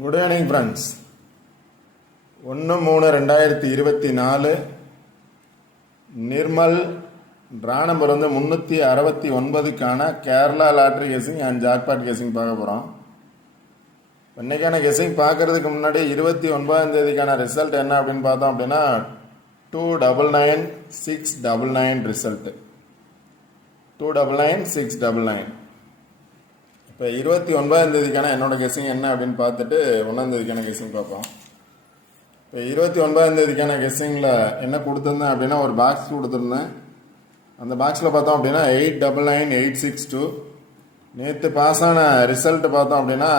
Good evening friends. 1/3/2024 Nirmal draw number 369க்கான Kerala lottery guessing and jackpot guessing பார்க்க போகிறோம். இன்றைக்கான கெஸிங் பார்க்கறதுக்கு முன்னாடி 29ஆம் தேதிக்கான ரிசல்ட் என்ன அப்படின்னு பார்த்தோம் அப்படின்னா 299,699 ரிசல்ட்டு 299,699. இப்போ 29ஆம் தேதிக்கான என்னோட கெஸிங் என்ன அப்படின்னு பார்த்துட்டு 1ஆம் தேதிக்கான கெஸிங் பார்ப்போம். இப்போ 29ஆம் தேதிக்கான கெஸிங்கில் என்ன கொடுத்துருந்தேன் அப்படின்னா ஒரு பாக்ஸ் கொடுத்துருந்தேன். அந்த பாக்ஸில் பார்த்தோம் அப்படின்னா 899,862. நேற்று பாஸ் ஆன ரிசல்ட் பார்த்தோம் அப்படின்னா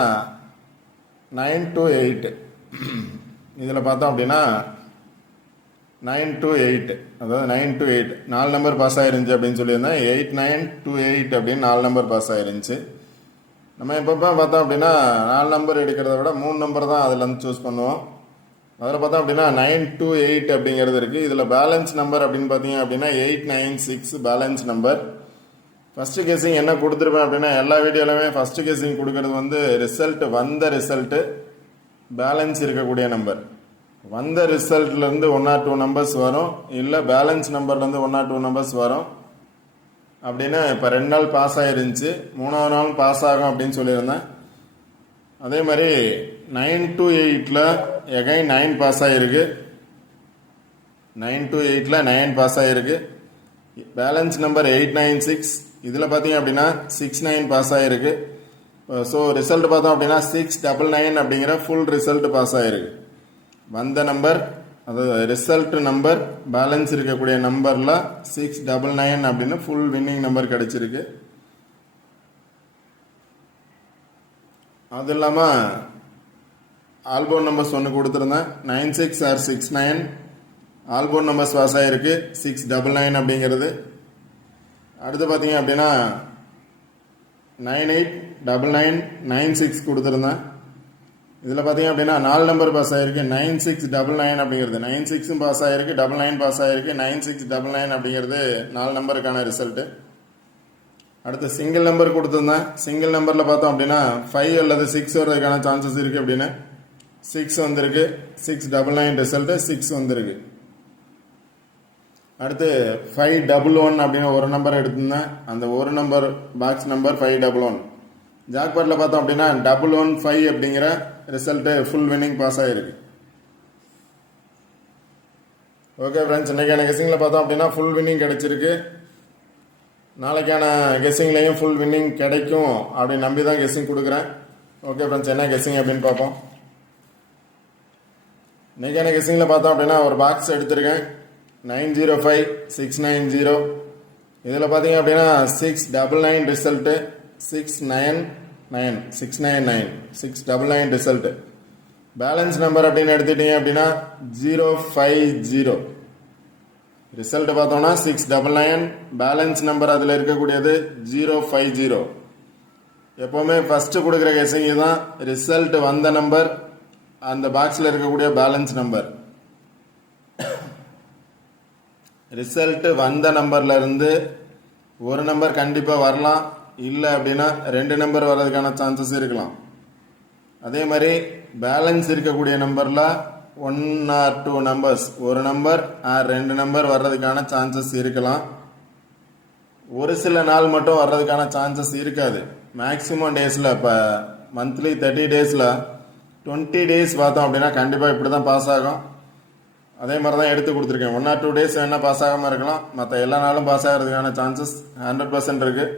928. இதில் பார்த்தோம் அப்படின்னா 928, அதாவது 928 4 நம்பர் பாஸ் ஆயிருந்துச்சு அப்படின்னு சொல்லியிருந்தேன். 8928 அப்படின்னு 4 நம்பர் பாஸ் ஆயிருந்துச்சு. நம்ம எப்போ பார்த்தோம் அப்படின்னா 4 நம்பர் எடுக்கிறத விட 3 நம்பர் தான் அதில் வந்து சூஸ் பண்ணுவோம். அதில் பார்த்தோம் அப்படின்னா 928 அப்படிங்கிறது இருக்குது. இதில் பேலன்ஸ் நம்பர் அப்படின்னு பார்த்தீங்க அப்படின்னா 896 பேலன்ஸ் நம்பர். ஃபஸ்ட்டு கெஸிங் என்ன கொடுத்துருப்பேன் அப்படின்னா எல்லா வீடியோலையுமே ஃபஸ்ட்டு கெஸிங் கொடுக்கறது வந்து வந்த ரிசல்ட்டு பேலன்ஸ் இருக்கக்கூடிய நம்பர். வந்த ரிசல்ட்லேருந்து 1 or 2 நம்பர்ஸ் வரும், இல்லை பேலன்ஸ் நம்பர்லேருந்து 1 or 2 நம்பர்ஸ் வரும் அப்படின்னு. இப்போ 2 நாள் பாஸ் ஆகிருந்துச்சு, 3ஆவது நாள் பாஸ் ஆகும் அப்படின்னு சொல்லியிருந்தேன். அதே மாதிரி 928ல் எகைன் 9 பாஸ் ஆகிருக்கு. 928ல் 9 பாஸ் ஆகிருக்கு. Balance number 896. இதில் பார்த்தீங்க அப்படின்னா 69 பாஸ் ஆகிருக்கு. ஸோ ரிசல்ட் பார்த்தோம் அப்படின்னா 699 அப்படிங்கிற ஃபுல் ரிசல்ட் பாஸ் ஆகிருக்கு. வந்த நம்பர், அதாவது ரிசல்ட் நம்பர் பேலன்ஸ் இருக்கக்கூடிய நம்பரில் 699 அப்படின்னு ஃபுல் வின்னிங் நம்பர் கிடச்சிருக்கு. அது இல்லாமல் ஆல்போன் நம்பர்ஸ் ஒன்று கொடுத்துருந்தேன். 96 or 69 ஆல்போன் நம்பர்ஸ் பாஸ் ஆகிருக்கு. 699 அப்படிங்கிறது. அடுத்து பார்த்தீங்க அப்படின்னா 989996 கொடுத்துருந்தேன். இதில் பார்த்தீங்க அப்படின்னா 4 நம்பர் பாஸ் ஆகிருக்கு. 9699 அப்படிங்கிறது 96 பாஸ் ஆகிருக்கு, 99 பாஸ் ஆகிருக்கு. 9699 அப்படிங்கிறது 4 நம்பருக்கான ரிசல்ட்டு. அடுத்து சிங்கிள் நம்பர் கொடுத்துருந்தேன். சிங்கிள் நம்பரில் பார்த்தோம் அப்படின்னா 5 அல்லது 6 வர்றதுக்கான சான்சஸ் இருக்குது அப்படின்னு 6 வந்திருக்கு. 699 ரிசல்ட்டு 6 வந்திருக்கு. அடுத்து 511 அப்படின்னு ஒரு நம்பர் எடுத்திருந்தேன். அந்த ஒரு நம்பர் பாக்ஸ் நம்பர் 511. ஜாக்பாட்டில் பார்த்தோம் அப்படின்னா 115 அப்படிங்கிற ரிசல்ட்டு ஃபுல் வின்னிங் பாஸ் ஆகிருக்கு. ஓகே ஃப்ரெண்ட்ஸ், இன்றைக்கான கெஸிங்கில் பார்த்தோம் அப்படின்னா ஃபுல் வின்னிங் கிடைச்சிருக்கு. நாளைக்கான கெஸிங்லேயும் ஃபுல் வின்னிங் கிடைக்கும் அப்படின்னு நம்பி தான் கெஸிங் கொடுக்குறேன். ஓகே ஃப்ரெண்ட்ஸ், என்ன கெஸிங் அப்படின்னு பார்ப்போம். இன்றைக்கான கெஸிங்கில் பார்த்தோம் அப்படின்னா ஒரு பாக்ஸ் எடுத்திருக்கேன். 905690. இதில் பார்த்தீங்க அப்படின்னா 699 ரிசல்ட்டு 699 ரிசல்ட்டு. பேலன்ஸ் நம்பர் அப்படின்னு எடுத்துட்டீங்க அப்படின்னா 050. ரிசல்ட் பார்த்தோம்னா 699, பேலன்ஸ் நம்பர் அதில் இருக்கக்கூடியது 050. எப்போவுமே ஃபஸ்ட்டு கொடுக்குற கெஸிங் தான் ரிசல்ட் வந்த நம்பர், அந்த பாக்ஸில் இருக்கக்கூடிய பேலன்ஸ் நம்பர். ரிசல்ட் வந்த நம்பர்ல இருந்து ஒரு நம்பர் கண்டிப்பாக வரலாம், இல்லை அப்படின்னா 2 நம்பர் வர்றதுக்கான சான்சஸ் இருக்கலாம். அதே மாதிரி பேலன்ஸ் இருக்கக்கூடிய நம்பரில் 1 or 2 நம்பர்ஸ், ஒரு நம்பர் ஆர் 2 நம்பர் வர்றதுக்கான சான்சஸ் இருக்கலாம். ஒரு சில நாள் மட்டும் வர்றதுக்கான சான்சஸ் இருக்காது. மேக்ஸிமம் டேஸில் இப்போ மந்த்லி 30 டேஸில் 20 டேஸ் பார்த்தோம் அப்படின்னா கண்டிப்பாக இப்படி தான் பாஸ் ஆகும். அதே மாதிரி தான் எடுத்து கொடுத்துருக்கேன். 1 or 2 டேஸ் வேணால் பாஸ் ஆகாமல் இருக்கலாம், மற்ற எல்லா நாளும் பாஸ் ஆகிறதுக்கான சான்சஸ் 100% இருக்குது.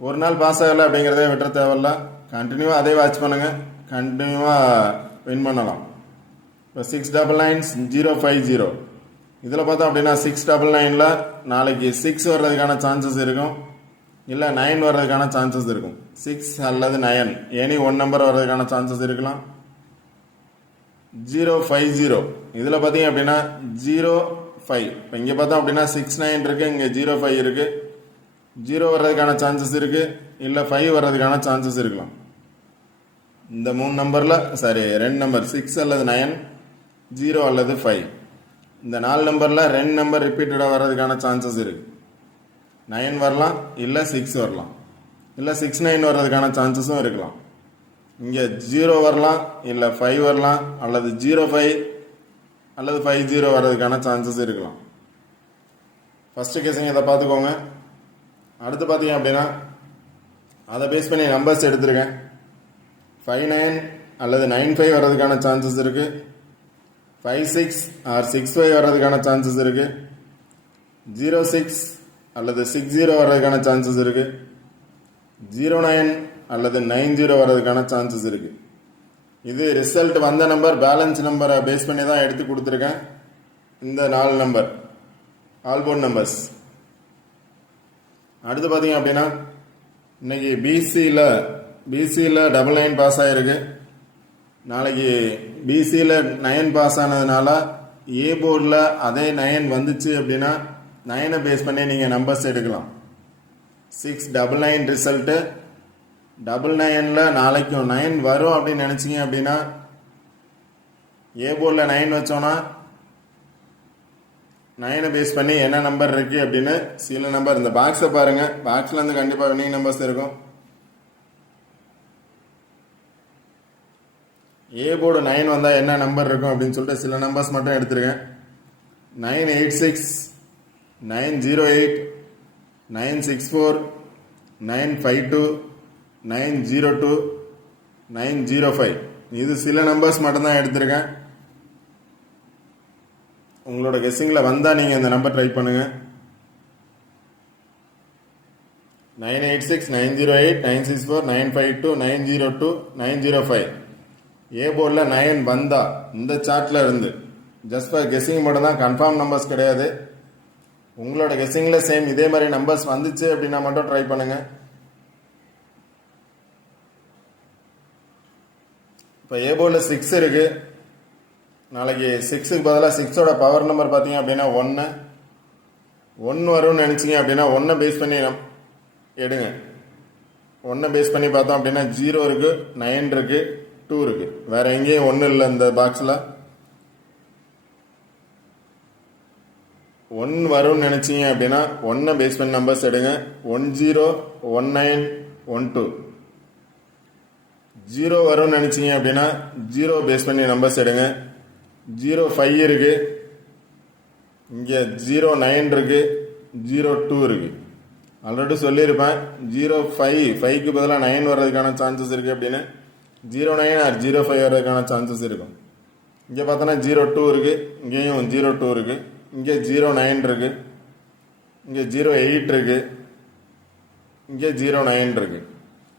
ஒரு நாள் பாஸ் ஆகலை அப்படிங்கிறதே விட்டுற தேவையில்ல. கண்டினியூவாக அதே வாட்ச் பண்ணுங்கள், கண்டினியூவாக வின் பண்ணலாம். இப்போ 699,050. இதில் பார்த்தோம் அப்படின்னா 699ல் நாளைக்கு 6 வர்றதுக்கான சான்சஸ் இருக்கும், இல்லை 9 வர்றதுக்கான சான்சஸ் இருக்கும். 6 அல்லது 9 எனி 1 நம்பர் வர்றதுக்கான சான்சஸ் இருக்கலாம். 050 இதில் பார்த்தீங்க அப்படின்னா 05. இப்போ இங்கே பார்த்தோம் அப்படின்னா 69 இருக்குது, இங்கே 05 இருக்குது. 0 வர்றதுக்கான சான்சஸ் இருக்குது, இல்லை 5 வர்றதுக்கான சான்சஸ் இருக்கலாம். இந்த 3 நம்பரில் 2 நம்பர் 6 அல்லது 9, 0 அல்லது 5. இந்த 4 நம்பரில் 2 நம்பர் ரிப்பீட்டடாக வர்றதுக்கான சான்சஸ் இருக்குது. 9 வரலாம், இல்லை 6 வரலாம், இல்லை 69 வர்றதுக்கான சான்சஸும் இருக்கலாம். இங்கே 0 வரலாம், இல்லை 5 வரலாம், அல்லது 05 அல்லது 50 வர்றதுக்கான சான்சஸ் இருக்கலாம். ஃபஸ்ட்டு கேஸிங் இதை பார்த்துக்கோங்க. அடுத்து பார்த்தீங்க அப்படின்னா அதை பேஸ் பண்ணி நம்பர்ஸ் எடுத்திருக்கேன். 59 அல்லது 95 வர்றதுக்கான சான்சஸ் இருக்குது. 56 ஆர் 65 வர்றதுக்கான சான்சஸ் இருக்குது. 06 அல்லது 60 வர்றதுக்கான சான்சஸ் இருக்குது. 09 அல்லது 90 வர்றதுக்கான சான்சஸ் இருக்குது. இது ரிசல்ட் வந்த நம்பர், பேலன்ஸ் நம்பரை பேஸ் பண்ணி தான் எடுத்து கொடுத்துருக்கேன். இந்த 4 நம்பர் ஆல்போர்ட் நம்பர்ஸ். அடுத்து பார்த்தீங்க அப்படின்னா இன்னைக்கு பிசியில் 99 பாஸ் ஆகிருக்கு. நாளைக்கு பிசியில் 9 பாஸ் ஆனதுனால ஏ போர்டில் அதே 9 வந்துச்சு அப்படின்னா 9 பேஸ் பண்ணி நீங்கள் நம்பர்ஸ் எடுக்கலாம். 699 ரிசல்ட்டு 99ல் நாளைக்கும் 9 வரும் அப்படின்னு நினச்சிங்க அப்படின்னா ஏ போர்டில் 9 வச்சோன்னா 9 பேஸ் பண்ணி என்ன நம்பர் இருக்கு அப்படின்னு சில நம்பர் இந்த பாக்ஸை பாருங்க. பாக்ஸ்ல இருந்து கண்டிப்பா வின்னிங் நம்பர்ஸ் இருக்கும். ஏ போர்டு 9 வந்தா என்ன நம்பர் இருக்கும் அப்படின்னு சொல்லிட்டு சில நம்பர்ஸ் மட்டும் எடுத்திருக்கேன். 986, 908, 964, 952, 902, 905 இது சில நம்பர்ஸ் மட்டும்தான் எடுத்திருக்கேன். உங்களோட கெஸ்ஸிங்கில் வந்தால் நீங்கள் இந்த நம்பர் ட்ரை பண்ணுங்கள். 986, 908, 964, 952, 902, 905 ஏ போர்டில் 9 வந்தா இந்த சார்ட்டில் இருந்து ஜஸ்ட் ஃபார் கெஸ்ஸிங் மட்டும் தான், கன்ஃபார்ம் நம்பர்ஸ் கிடையாது. உங்களோட கெஸ்ஸிங்கில் சேம் இதே மாதிரி நம்பர்ஸ் வந்துச்சு அப்படின்னா மட்டும் ட்ரை பண்ணுங்கள். இப்போ ஏ போர்டில் 6 இருக்குது. நாளைக்கு 6க்கு பதிலாக 6ஓட பவர் நம்பர் பார்த்தீங்க அப்படின்னா 1 வரும்னு நினச்சிங்க அப்படின்னா 1 பேஸ் பண்ணி எடுங்க. 1 பேஸ் பண்ணி பார்த்தோம் அப்படின்னா 0 இருக்குது, 9 இருக்குது, 2 இருக்குது. வேற எங்கேயும் 1 இல்லை இந்த பாக்ஸில். 1 வரும்னு நினச்சிங்க அப்படின்னா 1 பேஸ் பண்ணி நம்பர்ஸ் எடுங்க. 10, 19, 12. 0 வரும்னு நினச்சிங்க அப்படின்னா 0 பேஸ் பண்ணி நம்பர்ஸ் எடுங்க. 05 இருக்கு, இங்கே 09 இருக்கு, 02 இருக்கு. ஆல்ரெடி சொல்லியிருப்பேன் 05க்கு பதிலாக 9 வர்றதுக்கான சான்சஸ் இருக்கு அப்படின்னு. 09 ஆர் 05 வர்றதுக்கான சான்சஸ் இருக்கும். இங்கே பார்த்தோன்னா 02 இருக்கு, இங்கேயும் 02 இருக்கு, இங்கே 09 இருக்கு, இங்கே 08 இருக்கு, இங்கே 09 இருக்கு.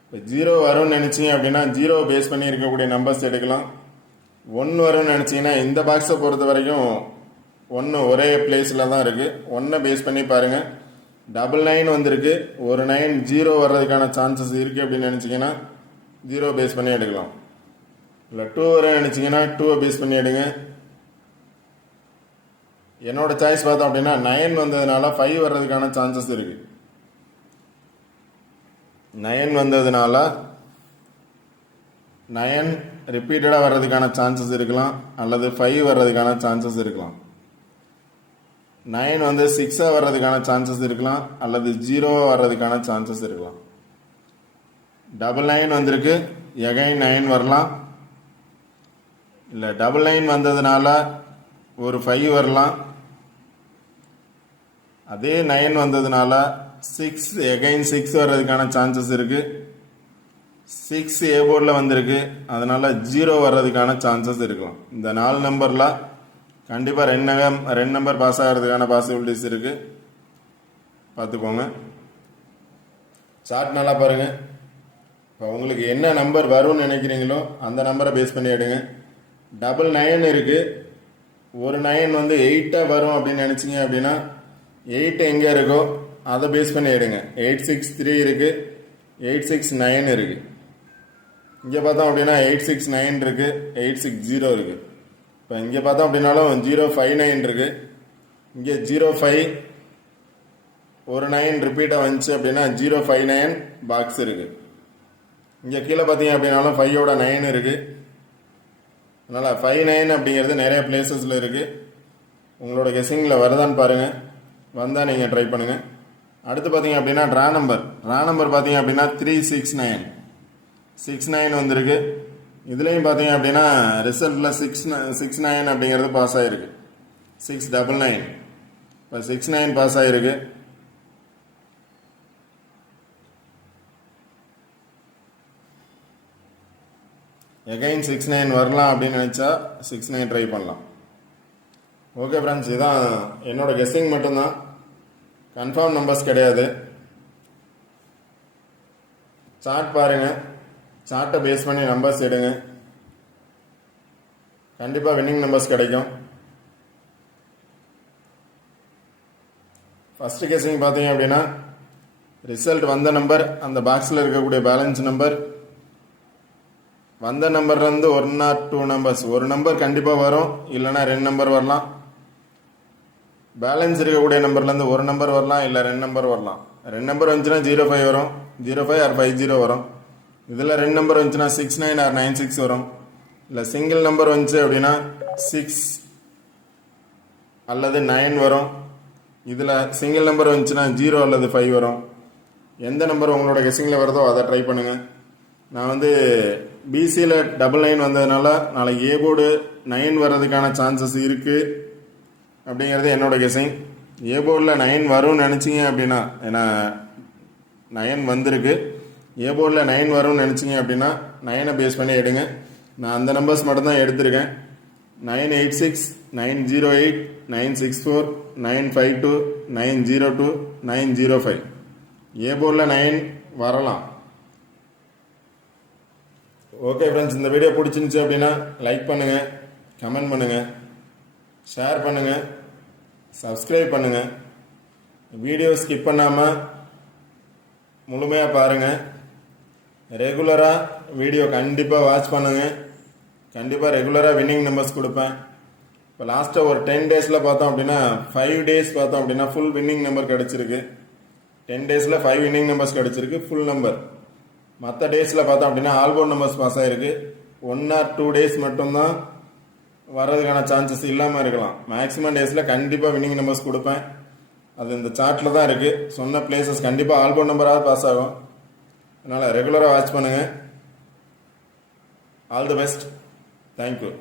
இப்போ 0 வரும்னு நினைச்சீங்க அப்படின்னா 0 பேஸ் பண்ணி இருக்கக்கூடிய நம்பர்ஸ் எடுக்கலாம். 1 வரும்னு நினச்சிங்கன்னா இந்த பாக்ஸை பொறுத்த வரைக்கும் 1 ஒரே பிளேஸில் தான் இருக்குது. 1 பேஸ் பண்ணி பாருங்கள். 99 வந்திருக்கு, ஒரு 9 0 வர்றதுக்கான சான்சஸ் இருக்குது அப்படின்னு நினச்சிங்கன்னா 0 பேஸ் பண்ணி எடுக்கலாம். இல்லை 2 வர நினச்சிங்கன்னா 2 பேஸ் பண்ணி எடுங்க. என்னோட சாய்ஸ் பார்த்தோம் அப்படின்னா 9 வந்ததுனால 5 வர்றதுக்கான சான்சஸ் இருக்குது. 9 வந்ததுனால 9 ரிப்பீட்டடாக வர்றதுக்கான சான்சஸ் இருக்கலாம், அல்லது 5 வர்றதுக்கான சான்சஸ் இருக்கலாம். 9 வந்து 6 வர்றதுக்கான சான்சஸ் இருக்கலாம், அல்லது 0 வர்றதுக்கான சான்சஸ் இருக்கலாம். 99 வந்திருக்கு, எகைன் 9 வரலாம். இல்லை 99 வந்ததுனால ஒரு 5 வரலாம். அதே 9 வந்ததுனால 6 எகைன் 6 வர்றதுக்கான சான்சஸ் இருக்கு. 6 ஏ போர்டில் வந்திருக்கு, அதனால 0 வர்றதுக்கான சான்சஸ் இருக்கலாம். இந்த 4 நம்பரில் கண்டிப்பாக 2 நம்பர் பாஸ் ஆகிறதுக்கான பாசிபிலிட்டிஸ் இருக்கு. பார்த்துக்கோங்க. சார்ட் நல்லா பாருங்க. இப்போ உங்களுக்கு என்ன நம்பர் வரும்னு நினைக்கிறீங்களோ அந்த நம்பரை பேஸ் பண்ணி எடுங்க. 99 இருக்கு, ஒரு 9 வந்து 8 வரும் அப்படின்னு நினைச்சீங்க அப்படின்னா 8 எங்கே இருக்கோ அதை பேஸ் பண்ணி எடுங்க. 863 இருக்கு, 869 இருக்கு. இங்கே பார்த்தோம் அப்படின்னா 869 இருக்கு, 860 இருக்கு. இப்போ இங்கே பார்த்தோம் அப்படின்னாலும் 059 இருக்கு, இங்கே 05 ஒரு 9 ரிப்பீட்டாக வந்துச்சு அப்படின்னா 059 பாக்ஸ் இருக்கு. இங்கே கீழே பார்த்தீங்க அப்படின்னாலும் 5ஓட 9 இருக்கு. அதனால் 59 அப்படிங்கிறது நிறைய பிளேசஸில் இருக்குது. உங்களோட கெஸ்ஸிங்கில் வருதான்னு பாருங்கள். வந்தால் நீங்கள் ட்ரை பண்ணுங்கள். அடுத்து பார்த்தீங்க அப்படின்னா ட்ரா நம்பர் பார்த்தீங்க அப்படின்னா 369. 69 வந்திருக்கு. இதுலேயும் பார்த்தீங்க அப்படின்னா ரிசல்ட்டில் 69 அப்படிங்கிறது பாஸ் ஆகிருக்கு. 699 இப்போ 69 பாஸ் ஆகிருக்கு. எகைன் 69 வரலாம் அப்படின்னு நினச்சா 69 ட்ரை பண்ணலாம். ஓகே ஃப்ரெண்ட்ஸ், இதுதான் என்னோட கெஸ்ஸிங் மட்டும்தான், கன்ஃபார்ம் நம்பர்ஸ் கிடையாது. சார்ட் பாருங்கள், சார்ட்டை பேஸ் பண்ணி நம்பர்ஸ் எடுங்க, கண்டிப்பாக வின்னிங் நம்பர்ஸ் கிடைக்கும். ஃபஸ்ட்டு கெஸ்ஸிங் பார்த்தீங்க அப்படின்னா ரிசல்ட் வந்த நம்பர், அந்த பாக்ஸில் இருக்கக்கூடிய பேலன்ஸ் நம்பர், வந்த நம்பர்லேருந்து 1 or 2 நம்பர்ஸ், ஒரு நம்பர் கண்டிப்பாக வரும், இல்லைனா 2 நம்பர் வரலாம். பேலன்ஸ் இருக்கக்கூடிய நம்பர்லேருந்து ஒரு நம்பர் வரலாம், இல்லை 2 நம்பர் வரலாம். 2 நம்பர் வந்துச்சுன்னா 05 வரும், 05 or 50 வரும். இதில் 2 நம்பர் வந்துச்சுன்னா 69 or 96 வரும். இல்லை சிங்கிள் நம்பர் வந்துச்சு அப்படின்னா 6 அல்லது 9 வரும். இதில் சிங்கிள் நம்பர் வந்துச்சுன்னா 0 அல்லது 5 வரும். எந்த நம்பர் உங்களோட கெஸ்ஸிங்கில் வருதோ அதை ட்ரை பண்ணுங்கள். நான் வந்து பிசியில் 99 வந்ததுனால நாளைக்கு ஏ போர்டு 9 வர்றதுக்கான சான்சஸ் இருக்குது அப்படிங்கிறது என்னோட கெஸ்ஸிங். ஏ போர்டில் 9 வரும்னு நினச்சிங்க அப்படின்னா, ஏன்னா 9 வந்திருக்கு, ஏ போர்டில் 9 வரும்னு நினச்சிங்க அப்படின்னா 9 பேஸ் பண்ணி எடுங்க. நான் அந்த நம்பர்ஸ் மட்டும்தான் எடுத்திருக்கேன். 986, 908, 964, 952, 902, 905. ஏ போர்டில் 9 வரலாம். ஓகே ஃப்ரெண்ட்ஸ், இந்த வீடியோ பிடிச்சிருந்துச்சு அப்படின்னா லைக் பண்ணுங்கள், கமெண்ட் பண்ணுங்கள், ஷேர் பண்ணுங்கள், சப்ஸ்கிரைப் பண்ணுங்கள். வீடியோ ஸ்கிப் பண்ணாமல் முழுமையாக பாருங்கள். ரெகுலராக வீடியோ கண்டிப்பாக வாட்ச் பண்ணுங்கள். கண்டிப்பாக ரெகுலராக வின்னிங் நம்பர்ஸ் கொடுப்பேன். இப்போ லாஸ்ட்டாக ஒரு 10 டேஸில் பார்த்தோம் அப்படின்னா 5 டேஸ் பார்த்தோம் அப்படின்னா ஃபுல் வின்னிங் நம்பர் கிடச்சிருக்கு. 10 டேஸில் 5 வின்னிங் நம்பர்ஸ் கிடச்சிருக்கு, ஃபுல் நம்பர். மற்ற டேஸில் பார்த்தோம் அப்படின்னா ஆல்போர்ட் நம்பர்ஸ் பாஸ் ஆகிருக்கு. 1 or 2 டேஸ் மட்டும்தான் வர்றதுக்கான சான்சஸ் இல்லாமல் இருக்கலாம். மேக்ஸிமம் டேஸில் கண்டிப்பாக வின்னிங் நம்பர்ஸ் கொடுப்பேன். அது இந்த சார்ட்டில் தான் இருக்குது. சொன்ன பிளேசஸ் கண்டிப்பாக ஆல்போர்ட் நம்பராக பாஸ் ஆகும். அதனால் ரெகுலராக வாட்ச் பண்ணுங்கள். All the best. தேங்க்யூ.